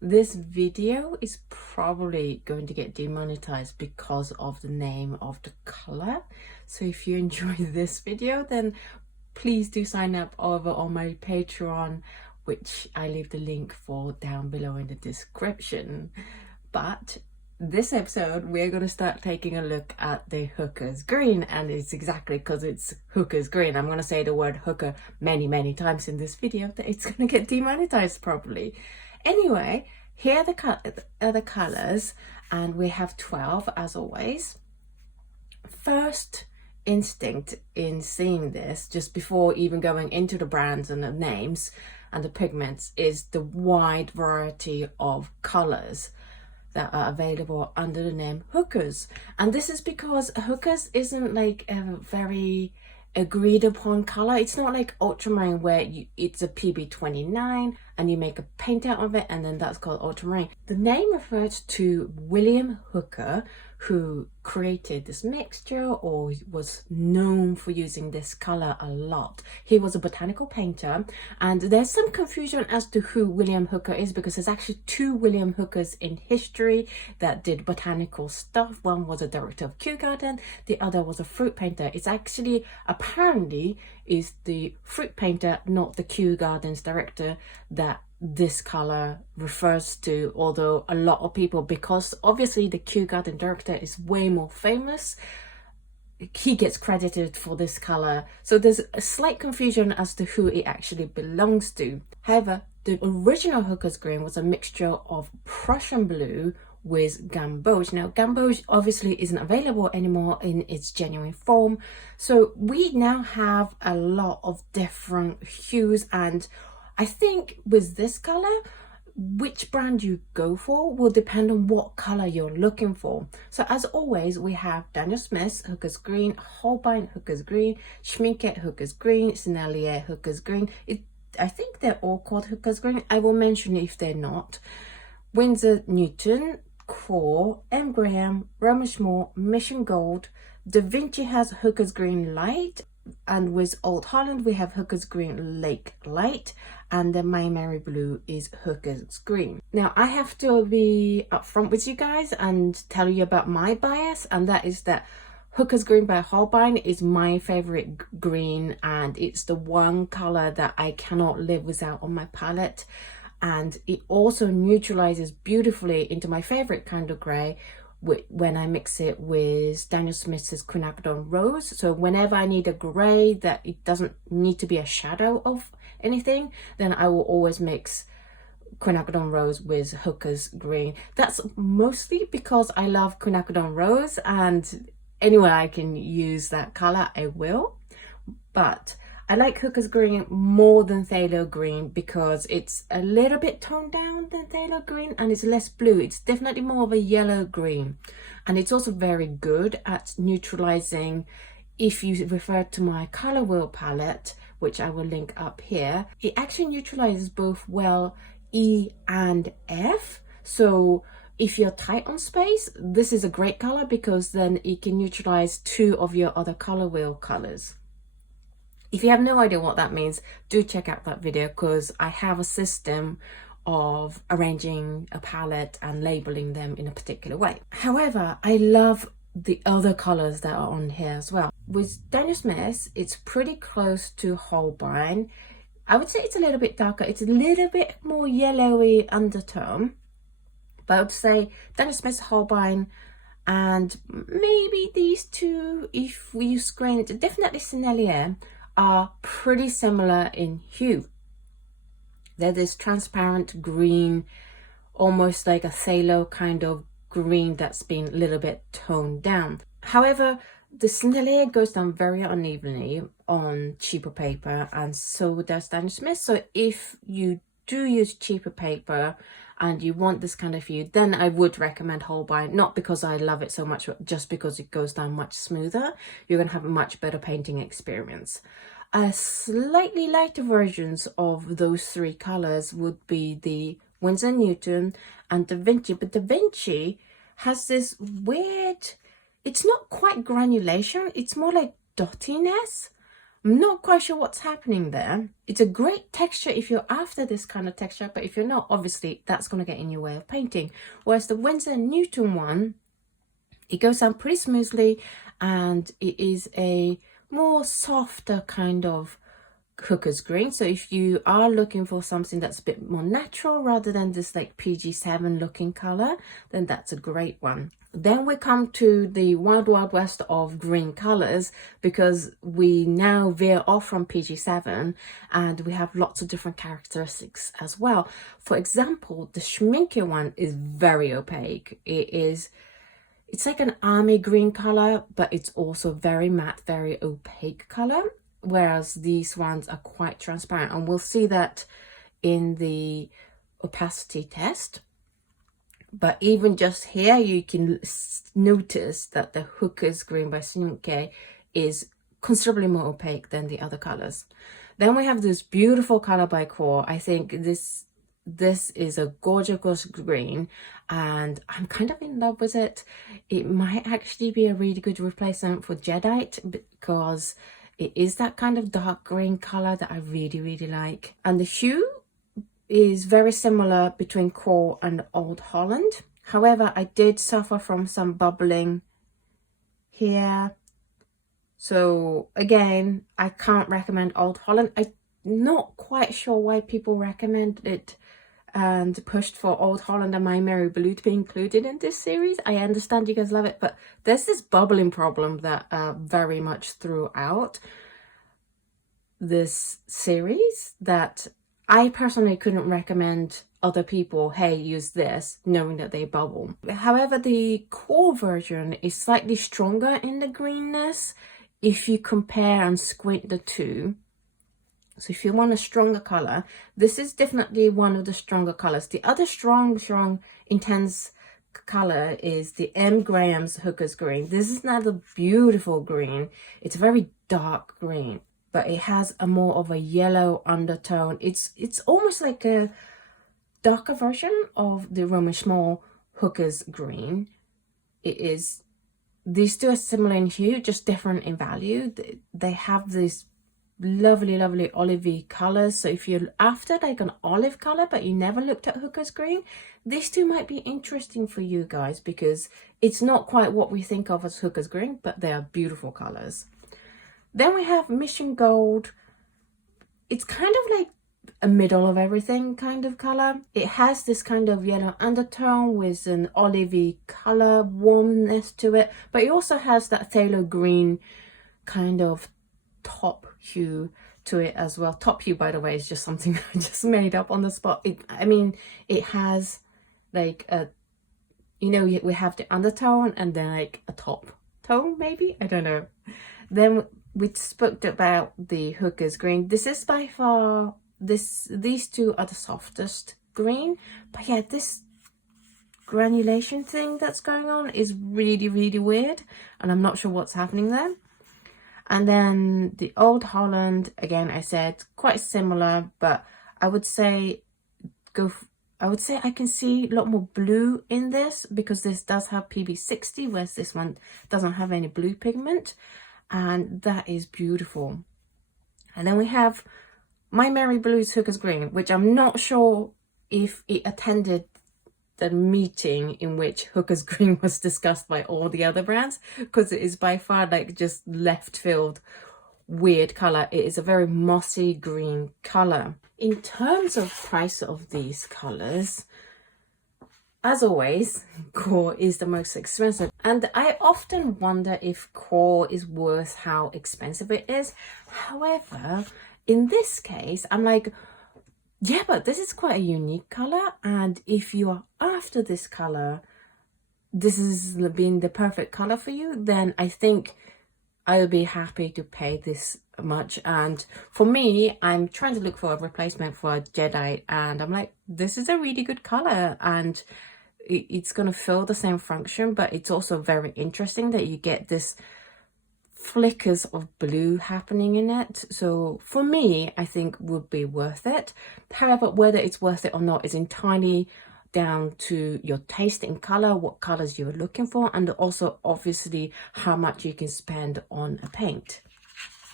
This video is probably going to get demonetized because of the name of the color. So if you enjoy this video, then please do sign up over on my Patreon, which I leave the link for down below in the description. But this episode, we're going to start taking a look at the Hookers Green, and it's exactly because it's Hookers Green. I'm going to say the word hooker many times in this video that it's going to get demonetized probably. Anyway, here are the colors, and we have 12 as always. First instinct in seeing this, just before even going into the brands and the names and the pigments, is the wide variety of colors that are available under the name Hookers. And this is because Hookers isn't like a very agreed upon color. It's not like ultramarine where it's a PB29 and you make a paint out of it and then that's called ultramarine. The name refers to William Hooker, who created this mixture or was known for using this color a lot. He was a botanical painter, and there's some confusion as to who William Hooker is because there's actually two William Hookers in history that did botanical stuff. One was a director of Kew Garden, the other was a fruit painter. It's actually apparently is the fruit painter, not the Kew Gardens director, that this color refers to, although a lot of people, because obviously the Kew Garden director is way more famous, he gets credited for this color. So there's a slight confusion as to who it actually belongs to. However, the original Hookers Green was a mixture of Prussian blue with gamboge. Now gamboge obviously isn't available anymore in its genuine form, so we now have a lot of different hues, and I think with this color, which brand you go for will depend on what color you're looking for. So as always, we have Daniel Smith's Hookers Green, Holbein Hookers Green, Schmincke Hookers Green, Sennelier Hookers Green. I think they're all called Hookers Green. I will mention if they're not. Winsor Newton, QoR, M. Graham, Roman Szmal, Mission Gold. Da Vinci has Hookers Green Light, and with Old Holland we have Hookers Green Lake Light, and the MaimeriBlue is Hookers Green. Now I have to be upfront with you guys and tell you about my bias, and that is that Hookers Green by Holbein is my favorite green, and it's the one color that I cannot live without on my palette, and it also neutralizes beautifully into my favorite kind of gray when I mix it with Daniel Smith's Quinacridone Rose. So whenever I need a gray that it doesn't need to be a shadow of anything, then I will always mix Quinacridone Rose with Hookers Green. That's mostly because I love Quinacridone Rose, and anywhere I can use that color I will. But I like Hookers Green more than Phthalo Green because it's a little bit toned down than Phthalo Green, and it's less blue. It's definitely more of a yellow green, and it's also very good at neutralizing. If you refer to my color wheel palette, which I will link up here, it actually neutralizes both well E and F. So if you're tight on space, this is a great color because then it can neutralize two of your other color wheel colors. If you have no idea what that means, do check out that video because I have a system of arranging a palette and labeling them in a particular way. However, I love the other colors that are on here as well. With Daniel Smith, it's pretty close to Holbein. I would say it's a little bit darker. It's a little bit more yellowy undertone. But I would say Daniel Smith's Holbein, and maybe these two, if we use green, definitely Sennelier, are pretty similar in hue. They're this transparent green, almost like a phthalo kind of green that's been a little bit toned down. However, the Sennelier goes down very unevenly on cheaper paper, and so does Daniel Smith. So if you do use cheaper paper and you want this kind of hue, then I would recommend Holbein, not because I love it so much, but just because it goes down much smoother. You're going to have a much better painting experience. Slightly lighter versions of those three colors would be the Winsor Newton and Da Vinci, but Da Vinci has this weird, it's not quite granulation, it's more like dottiness, I'm not quite sure what's happening there. It's a great texture if you're after this kind of texture, but if you're not, obviously that's going to get in your way of painting. Whereas the Winsor Newton one, it goes down pretty smoothly, and it is a more softer kind of Hookers Green. So if you are looking for something that's a bit more natural rather than this like PG7 looking color, then that's a great one. Then we come to the wild west of green colors, because we now veer off from PG7 and we have lots of different characteristics as well. For example, the Schmincke one is very opaque. It's like an army green color, but it's also very matte, very opaque color, whereas these ones are quite transparent, and we'll see that in the opacity test. But even just here, you can notice that the Hookers Green by Schmincke is considerably more opaque than the other colors. Then we have this beautiful color by QoR. I think this is a gorgeous green, and I'm kind of in love with it. It might actually be a really good replacement for Jadeite, because it is that kind of dark green color that I really like. And the hue is very similar between QoR and Old Holland. However, I did suffer from some bubbling here. So again, I can't recommend Old Holland. I'm not quite sure why people recommend it and pushed for Old Holland and MaimeriBlue to be included in this series. I understand you guys love it, but there's this bubbling problem that very much throughout this series that I personally couldn't recommend other people, hey, use this, knowing that they bubble. However, the QoR version is slightly stronger in the greenness if you compare and squint the two. So if you want a stronger color, this is definitely one of the stronger colors. The other strong, intense color is the M. Graham's Hookers Green. This is not a beautiful green. It's a very dark green, but it has a more of a yellow undertone. It's almost like a darker version of the Roman Szmal Hookers Green. These two are similar in hue, just different in value. They have this lovely olivey colors. So if you're after like an olive color but you never looked at Hookers Green, these two might be interesting for you guys, because it's not quite what we think of as Hookers Green, but they are beautiful colors. Then we have Mission Gold. It's kind of like a middle of everything kind of color. It has this kind of yellow undertone with an olivey color warmness to it, but it also has that phthalo green kind of top hue to it as well. Top hue, by the way, is just something I just made up on the spot. It has like a, we have the undertone and then like a top tone, maybe, I don't know. Then we spoke about the Hookers Green. This is by far, these two are the softest green, but yeah, this granulation thing that's going on is really weird, and I'm not sure what's happening there. And then the Old Holland, again, I said quite similar, but I would say I can see a lot more blue in this, because this does have PB60, whereas this one doesn't have any blue pigment, and that is beautiful. And then we have MaimeriBlue's Hookers Green, which I'm not sure if it attended the meeting in which Hookers Green was discussed by all the other brands, because it is by far like just left field weird color. It is a very mossy green color. In terms of price of these colors, as always, QoR is the most expensive, and I often wonder if QoR is worth how expensive it is. However, in this case, I'm like, yeah, but this is quite a unique color, and if you are after this color, this is being the perfect color for you, then I think I'll be happy to pay this much. And for me, I'm trying to look for a replacement for a Jadeite, and I'm like, this is a really good color, and it's going to fill the same function, but it's also very interesting that you get this flickers of blue happening in it. So for me, I think would be worth it. However, whether it's worth it or not is entirely down to your taste in color, what colors you're looking for, and also obviously how much you can spend on a paint.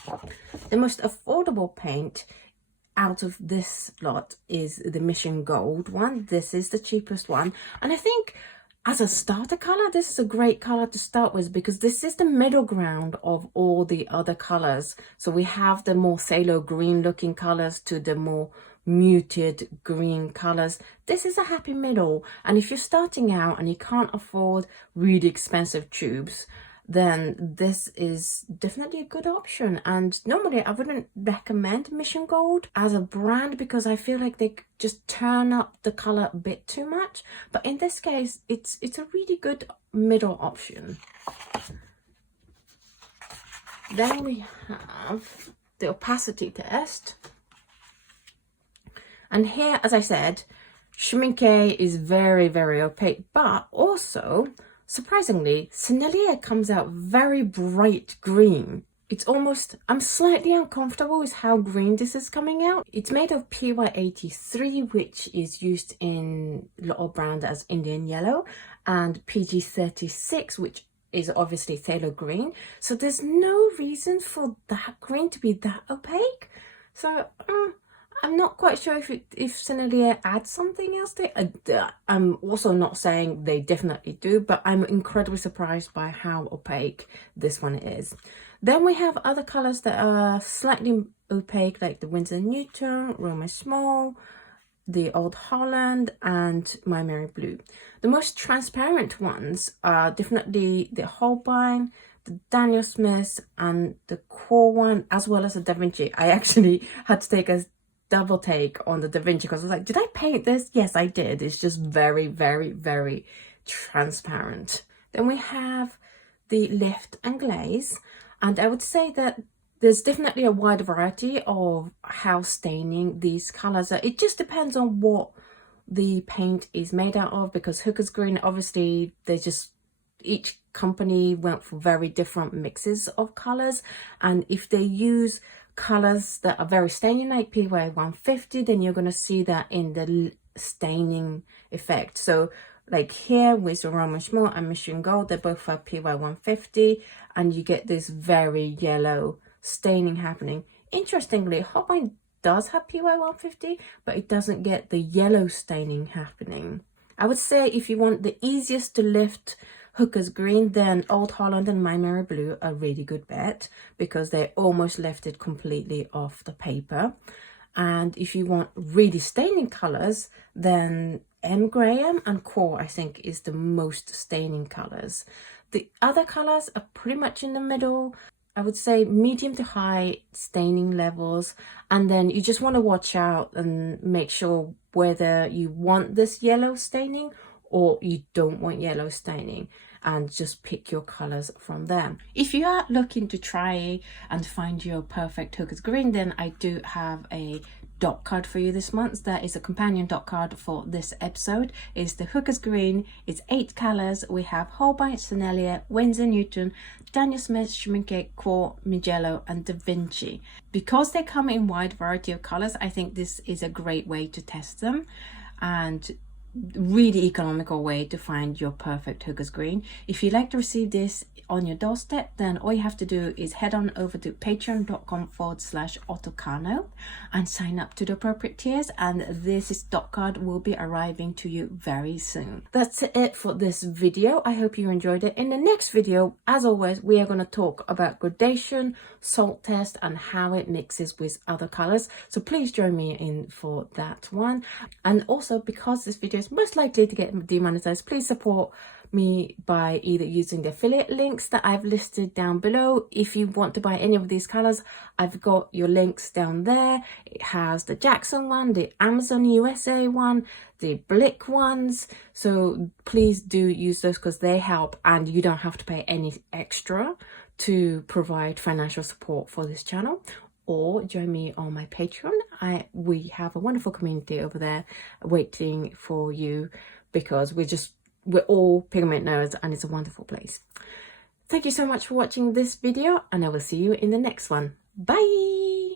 The most affordable paint out of this lot is the Mission Gold one. This is the cheapest one, and I think as a starter color, this is a great color to start with because this is the middle ground of all the other colors. So we have the more phthalo green looking colors to the more muted green colors. This is a happy middle, and if you're starting out and you can't afford really expensive tubes, then this is definitely a good option. And normally I wouldn't recommend Mission Gold as a brand because I feel like they just turn up the color a bit too much, but in this case it's a really good middle option. Then we have the opacity test, and here, as I said, Schmincke is very, very opaque, but also surprisingly, Sennelier comes out very bright green. It's almost, I'm slightly uncomfortable with how green this is coming out. It's made of PY83, which is used in a lot of brands as Indian yellow, and PG36, which is obviously phthalo green. So there's no reason for that green to be that opaque. So I'm not quite sure if Sennelier adds something else to it. I'm also not saying they definitely do, but I'm incredibly surprised by how opaque this one is. Then we have other colors that are slightly opaque, like the Winsor Newton, Roman Szmal, the old Holland, and MaimeriBlue. The most transparent ones are definitely the Holbein, the Daniel Smith, and the QoR one, as well as the Da Vinci. I actually had to take a double take on the Da Vinci because I was like, did I paint this? Yes, I did. It's just very, very, very transparent. Then we have the Lift and Glaze, and I would say that there's definitely a wide variety of how staining these colors are. It just depends on what the paint is made out of, because Hookers Green, obviously, they just, each company went for very different mixes of colors, and if they use colors that are very staining like PY150, then you're going to see that in the staining effect. So like here with the Roman Szmal and Mission Gold, they both have PY150, and you get this very yellow staining happening. Interestingly, Holbein does have PY150, but it doesn't get the yellow staining happening. I would say if you want the easiest to lift Hookers Green, then Old Holland and MaimeriBlue are a really good bet because they almost left it completely off the paper. And if you want really staining colors, then M. Graham and QoR, I think, is the most staining colors. The other colors are pretty much in the middle. I would say medium to high staining levels, and then you just want to watch out and make sure whether you want this yellow staining or you don't want yellow staining, and just pick your colors from there. If you are looking to try and find your perfect Hookers Green, then I do have a dot card for you this month. That is a companion dot card for this episode. It's the Hookers Green. It's 8 colors. We have Holbein, Sennelier, Winsor Newton, Daniel Smith, Schmincke, QoR, Mugello, and Da Vinci. Because they come in wide variety of colors, I think this is a great way to test them, and really economical way to find your perfect Hookers Green. If you'd like to receive this on your doorstep, then all you have to do is head on over to patreon.com/AutoKano and sign up to the appropriate tiers, and this dot card will be arriving to you very soon. That's it for this video. I hope you enjoyed it. In the next video, as always, we are going to talk about gradation, salt test, and how it mixes with other colors. So please join me in for that one. And also, because this video is most likely to get demonetized, please support me by either using the affiliate links that I've listed down below. If you want to buy any of these colors, I've got your links down there. It has the Jackson one, the Amazon USA one, the Blick ones, so please do use those because they help and you don't have to pay any extra to provide financial support for this channel. Or join me on my Patreon. We have a wonderful community over there waiting for you, because we're all pigment nerds and it's a wonderful place. Thank you so much for watching this video, and I will see you in the next one. Bye!